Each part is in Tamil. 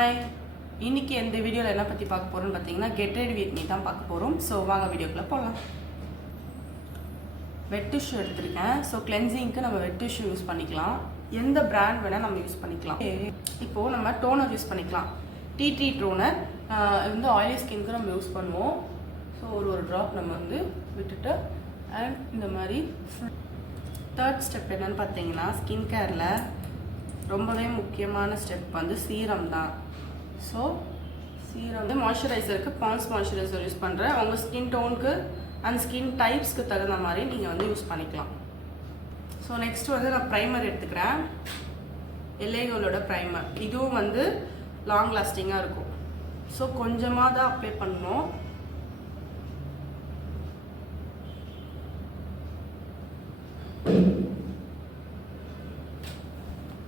ஹாய், இன்னைக்கு இந்த வீடியோவில் என்ன பற்றி பார்க்க போகிறோம்னு பார்த்தீங்கன்னா கெட் ரெடி வித் மீ தான் பார்க்க போகிறோம். ஸோ வாங்க வீடியோக்குள்ளே போகலாம். வெட் டிஷ்யூ எடுத்திருக்கேன். ஸோ கிளென்சிங்க்கு நம்ம வெட் டிஷ்யூ யூஸ் பண்ணிக்கலாம். எந்த பிராண்ட் வேணால் நம்ம யூஸ் பண்ணிக்கலாம். இப்போது நம்ம டோனர் யூஸ் பண்ணிக்கலாம். டீ டோனர் வந்து ஆயிலி ஸ்கின்க்கு நம்ம யூஸ் பண்ணுவோம். ஸோ ஒரு ட்ராப் நம்ம வந்து விட்டுட்டு அண்ட் இந்த மாதிரி தேர்ட் ஸ்டெப் என்னென்னு பார்த்தீங்கன்னா ஸ்கின் கேரில் ரொம்பவே முக்கியமான ஸ்டெப் வந்து சீரம் தான். ஸோ சீரம் வந்து மாய்ஸ்சரைசருக்கு பான்ஸ் மாய்ஸ்சரைசர் யூஸ் பண்ணுறேன். உங்கள் ஸ்கின் டோனுக்கு அண்ட் ஸ்கின் டைப்ஸ்க்கு தகுந்த மாதிரி நீங்கள் வந்து யூஸ் பண்ணிக்கலாம். ஸோ நெக்ஸ்ட் வந்து நான் ப்ரைமர் எடுத்துக்கிறேன். எல்ஏகோலோட ப்ரைமர். இதுவும் வந்து லாங் லாஸ்டிங்காக இருக்கும். ஸோ கொஞ்சமாக தான் அப்ளை பண்ணணும்.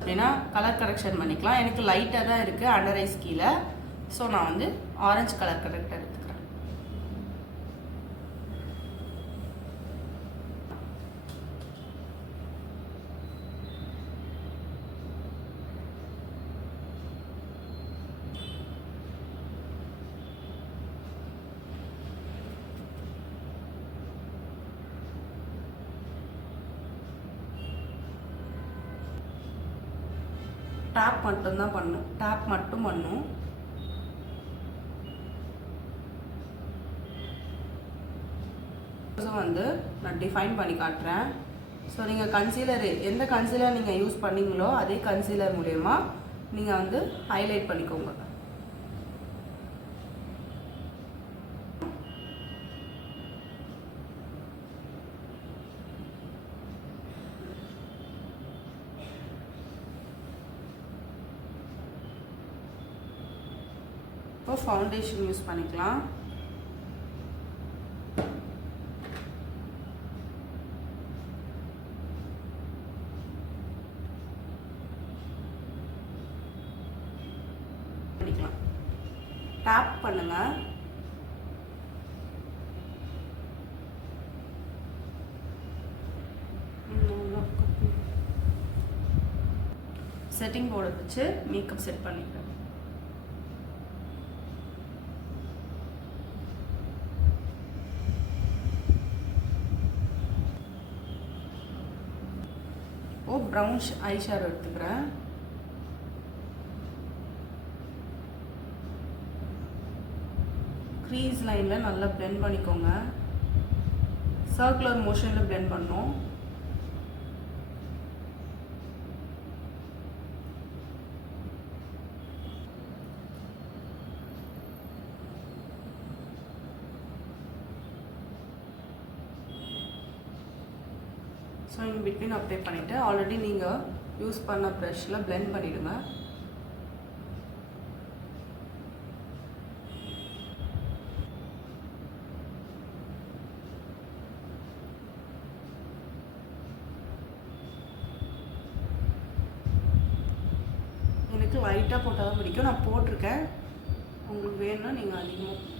அப்படின்னா கலர் கரெக்ஷன் பண்ணிக்கலாம். எனக்கு லைட்டாக தான் இருக்குது அண்டர் ஐஸ் கீழே. ஸோ நான் வந்து ஆரஞ்சு கலர் கரெக்டாக எடுத்துக்கிறேன். டேப் மட்டும்தான் பண்ணும். டேப் மட்டும் பண்ணும். வந்து நான் டிஃபைன் பண்ணி காட்டுறேன். ஸோ நீங்கள் கன்சீலர் எந்த கன்சீலர் நீங்கள் யூஸ் பண்ணீங்களோ அதே கன்சீலர் மூலயமா நீங்கள் வந்து ஹைலைட் பண்ணிக்கோங்க. இப்போ ஃபவுண்டேஷன் யூஸ் பண்ணிக்கலாம். டேப் பண்ணுங்க. செட்டிங் போர்டை வச்சு மேக்கப் செட் பண்ணிக்கிறேன். ப்ரௌன் ஐ ஷேடோ எடுத்துக்கிறேன். க்ரீஸ் லைனில் நல்லா பிளெண்ட் பண்ணிக்கோங்க. சர்க்குலர் மோஷனில் பிளெண்ட் பண்ணணும். ஸோ இன் பிட்வீன் அப்ளை பண்ணிவிட்டு ஆல்ரெடி நீங்கள் யூஸ் பண்ண ப்ரஷில் பிளெண்ட் பண்ணிவிடுங்க. எனக்கு லைட்டாக போட்டால் தான் பிடிக்கும். நான் போட்டிருக்கேன். உங்களுக்கு வேணும்னா நீங்கள் அதிகமாக போட்டுக்கலாம்.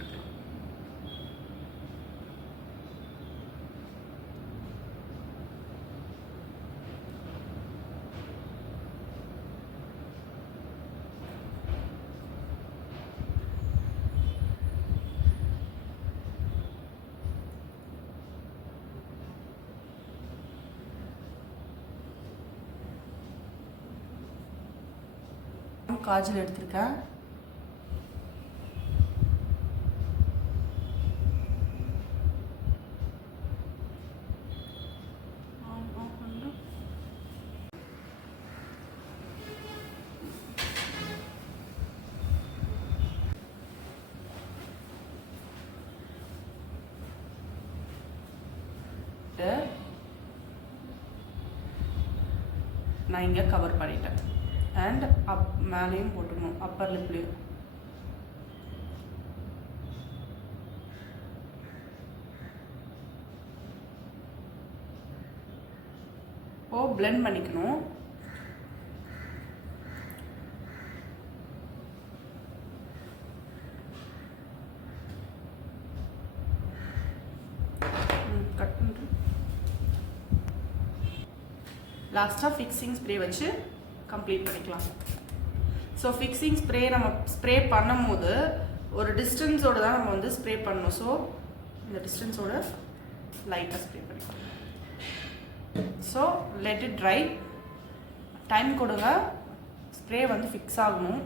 காஜல் எடுத்திருக்கேன். நான் இங்கே கவர் பண்ணிட்டேன். அண்ட் மேலேயும் போட்டுக்கணும், அப்பர் லிப்லேயும். ஓ பிளெண்ட் பண்ணிக்கணும். கட் பண்ணுறேன். லாஸ்ட்டாக ஃபிக்ஸிங் ஸ்ப்ரே வச்சு கம்ப்ளீட் பண்ணிக்கலாம். ஸோ ஃபிக்ஸிங் ஸ்ப்ரே நம்ம ஸ்ப்ரே பண்ணும்போது ஒரு டிஸ்டன்ஸோடு தான் நம்ம வந்து ஸ்ப்ரே பண்ணணும். ஸோ இந்த டிஸ்டன்ஸோட லைட்டாக ஸ்ப்ரே பண்ணிக்கலாம். So let it try, time கொடுங்க, ஸ்ப்ரே வந்து ஃபிக்ஸ் ஆகணும்.